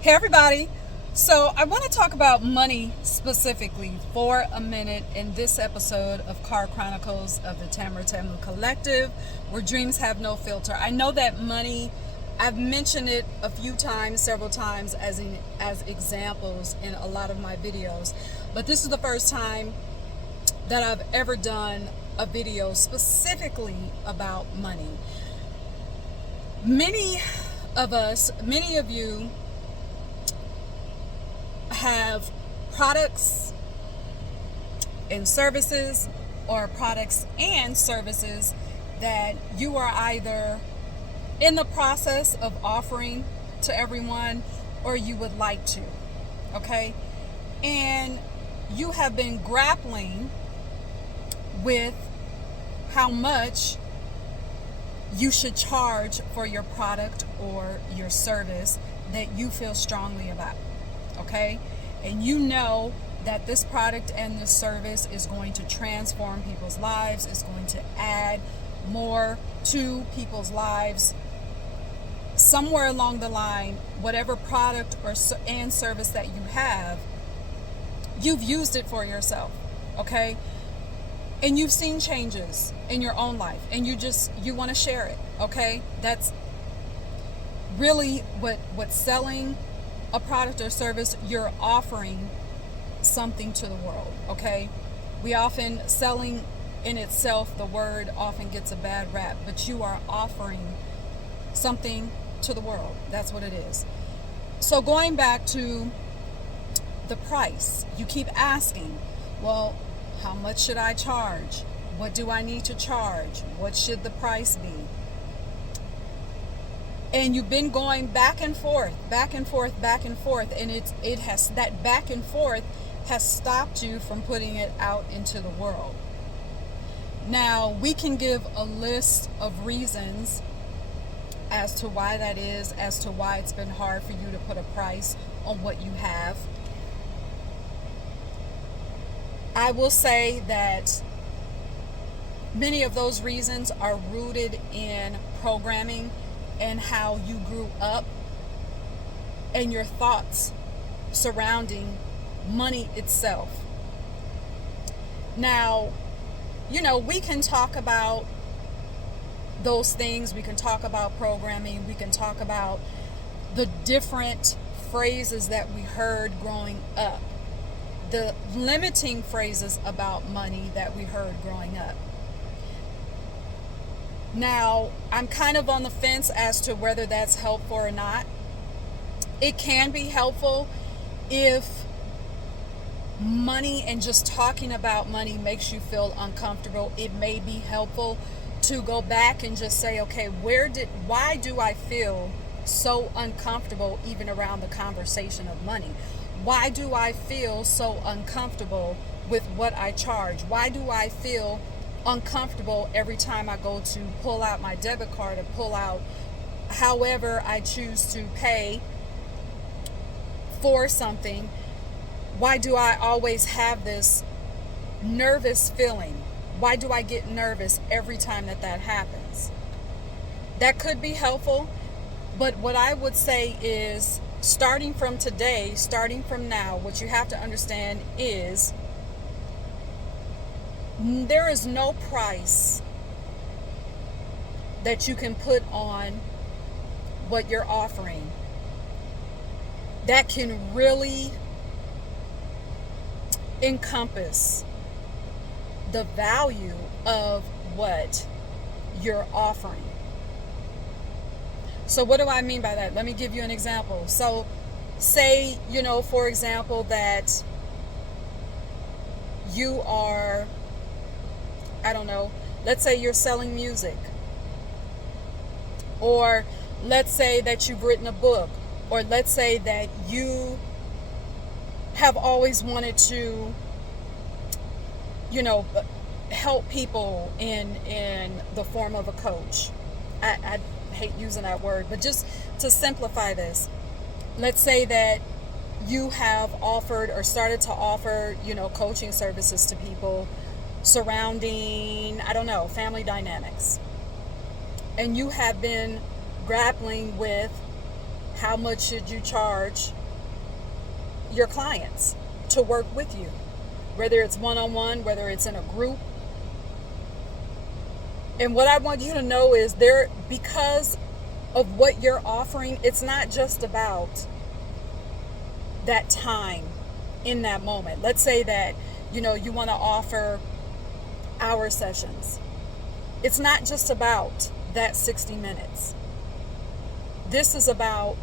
Hey everybody. So I want to talk about money specifically for a minute in this episode of Chronicles of the TamaraTamu Collective, where dreams have no filter. I know that money, I've mentioned it a few times, several times as examples in a lot of my videos, but this is the first time that I've ever done a video specifically about money. Many of you have products and services, or products and services that you are either in the process of offering to everyone or you would like to, okay? And you have been grappling with how much you should charge for your product or your service that you feel strongly about. Okay? And you know that this product and this service is going to transform people's lives, is going to add more to people's lives. Somewhere along the line, whatever product and service that you have, you've used it for yourself. Okay? And you've seen changes in your own life, and you want to share it. Okay? That's really what selling a product or service, you're offering something to the world. Okay? We often, selling in itself, the word often gets a bad rap, but you are offering something to the world. That's what it is. So going back to the price, you keep asking, well, how much should I charge? What do I need to charge? What should the price be? And you've been going back and forth, and it has, that back and forth has stopped you from putting it out into the world. Now, we can give a list of reasons as to why that is, as to why it's been hard for you to put a price on what you have. I will say that many of those reasons are rooted in programming and how you grew up and your thoughts surrounding money itself. Now, we can talk about those things. We can talk about programming. We can talk about the different phrases that we heard growing up, the limiting phrases about money that we heard growing up. Now, I'm kind of on the fence as to whether that's helpful or not. It can be helpful if money and just talking about money makes you feel uncomfortable. It may be helpful to go back and just say, okay, why do I feel so uncomfortable even around the conversation of money? Why do I feel so uncomfortable with what I charge? Why do I feel uncomfortable every time I go to pull out my debit card or pull out however I choose to pay for something? Why do I always have this nervous feeling? Why do I get nervous every time that happens? That could be helpful, but what I would say is, starting from today, starting from now, what you have to understand is there is no price that you can put on what you're offering that can really encompass the value of what you're offering. So what do I mean by that? Let me give you an example. So say, for example, that you are, I don't know, let's say you're selling music, or let's say that you've written a book, or let's say that you have always wanted to, help people in the form of a coach. I hate using that word, but just to simplify this, let's say that you have offered or started to offer, coaching services to people surrounding, I don't know, family dynamics. And you have been grappling with How much should you charge your clients to work with you? Whether it's one-on-one, whether it's in a group. And what I want you to know is because of what you're offering, it's not just about that time in that moment. Let's say that, you want to offer hour sessions. It's not just about that 60 minutes. This is about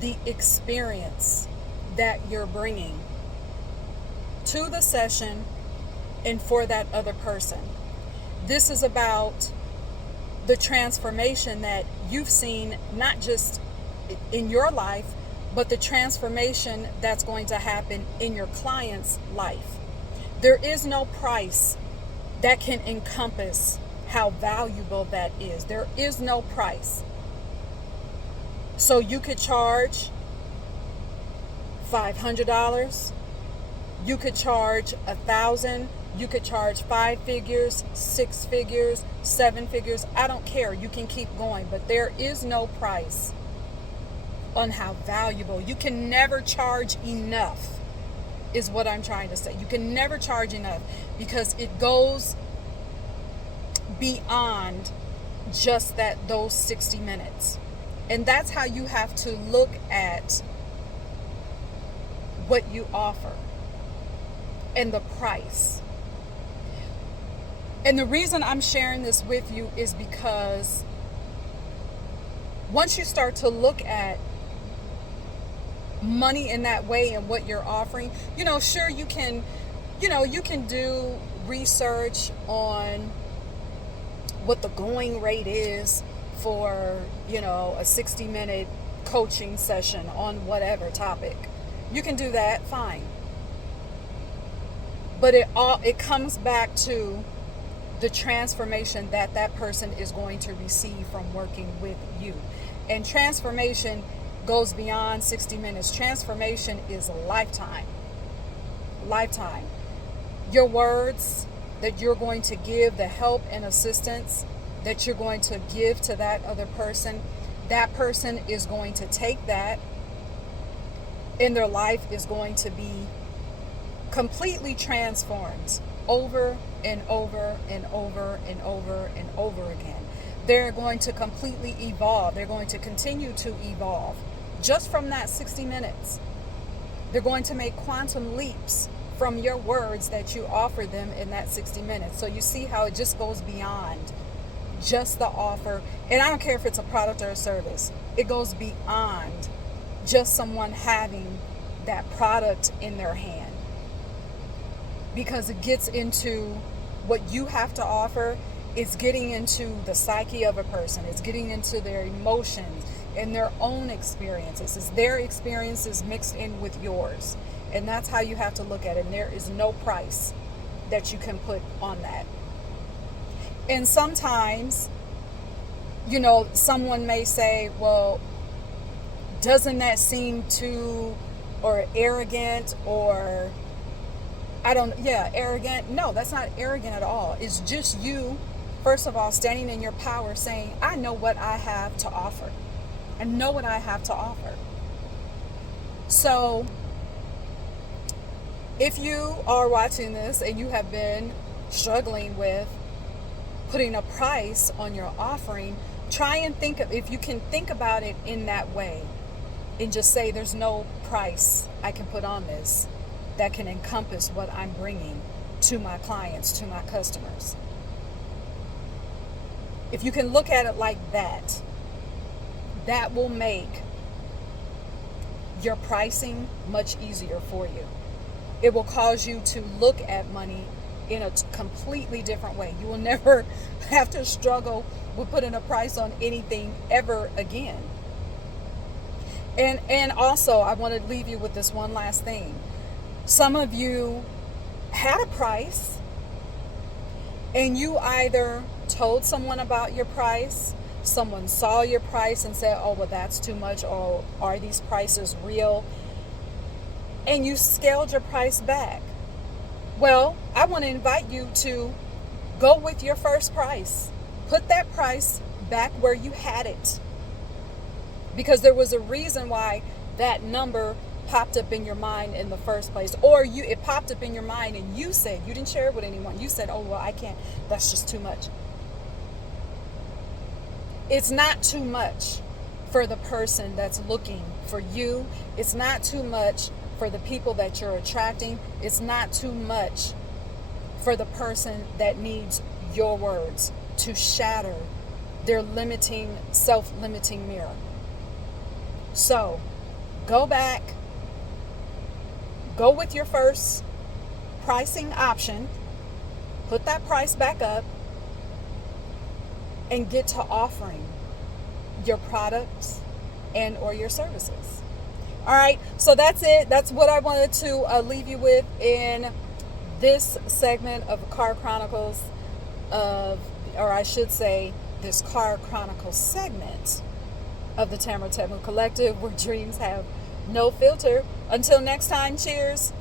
the experience that you're bringing to the session and for that other person. This is about the transformation that you've seen, not just in your life, but the transformation that's going to happen in your client's life. There is no price that can encompass how valuable that is. There is no price. So you could charge $500. You could charge $1,000. You could charge 5 figures, 6 figures, 7 figures. I don't care. You can keep going, but there is no price on how valuable. You can never charge enough, is what I'm trying to say. You can never charge enough because it goes beyond just those 60 minutes. And that's how you have to look at what you offer and the price. And the reason I'm sharing this with you is because once you start to look at money in that way and what you're offering, sure, you can do research on what the going rate is for, a 60-minute coaching session on whatever topic. You can do that, fine. But it comes back to the transformation that person is going to receive from working with you. And transformation goes beyond 60 minutes. Transformation is a lifetime. Lifetime. Your words that you're going to give, the help and assistance that you're going to give to that other person, that person is going to take that, and their life is going to be completely transformed over and over and over and over and over again. They're going to completely evolve. They're going to continue to evolve just from that 60 minutes. They're going to make quantum leaps from your words that you offer them in that 60 minutes. So you see how it just goes beyond just the offer. And I don't care if it's a product or a service. It goes beyond just someone having that product in their hand, because it gets into what you have to offer. It's getting into the psyche of a person. It's getting into their emotions and their own experiences. It's their experiences mixed in with yours. And that's how you have to look at it. And there is no price that you can put on that. And sometimes, someone may say, well, doesn't that seem too, or arrogant, or arrogant? No, that's not arrogant at all. It's just you, first of all, standing in your power saying, I know what I have to offer. I know what I have to offer. So if you are watching this and you have been struggling with putting a price on your offering, try and think of, if you can think about it in that way and just say, there's no price I can put on this that can encompass what I'm bringing to my clients, to my customers. If you can look at it like that, that will make your pricing much easier for you. It will cause you to look at money in a completely different way. You will never have to struggle with putting a price on anything ever again. And also, I want to leave you with this one last thing. Some of you had a price and you either told someone about your price, someone saw your price and said, oh, well, that's too much, or are these prices real? And you scaled your price back. Well, I want to invite you to go with your first price. Put that price back where you had it. because there was a reason why that number popped up in your mind in the first place, or it popped up in your mind and you said, you didn't share it with anyone, you said, oh well, I can't, that's just too much. It's not too much for the person that's looking for you. It's not too much for the people that you're attracting. It's not too much for the person that needs your words to shatter their limiting, self-limiting mirror. So go back, go with your first pricing option, put that price back up, and get to offering your products and or your services. All right, so that's it. That's what I wanted to leave you with in this segment of Car Chronicles or I should say this Car Chronicles segment of the TamaraTamu Collective, where dreams have no filter. Until next time, cheers.